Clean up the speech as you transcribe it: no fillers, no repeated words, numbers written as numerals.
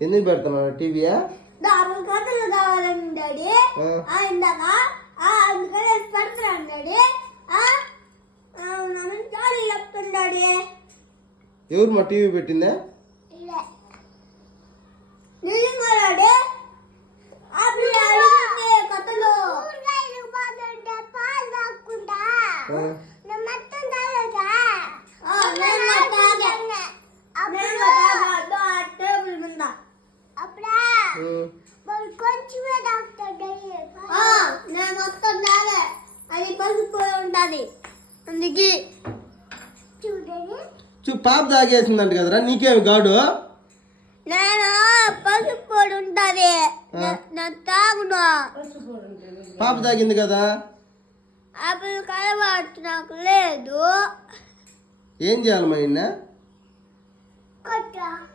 ఎందుకు పెడుతున్నావు టీవీయా? కథలు కావాలని డాడీ ఇందాక అందుకని పెడుతున్నాను డాడీ. చాలు చెప్తాను డాడీ. ఎవరు మా టీవీ పెట్టిందా? నిజంగా డాడీ కథలు టేబుల్ మీద నేను మొత్తం తాగే అది పసిపోయి ఉంటుంది అందుకే పాప తాగేసిందంట కదరా, నీకేమి గాడు? నేను పసిపోయి ఉంటుంది నేను తాగును. పాప తాగింది కదా. అప్పుడు కలవాడు నాకు లేదు. ఏం చేయాలి మా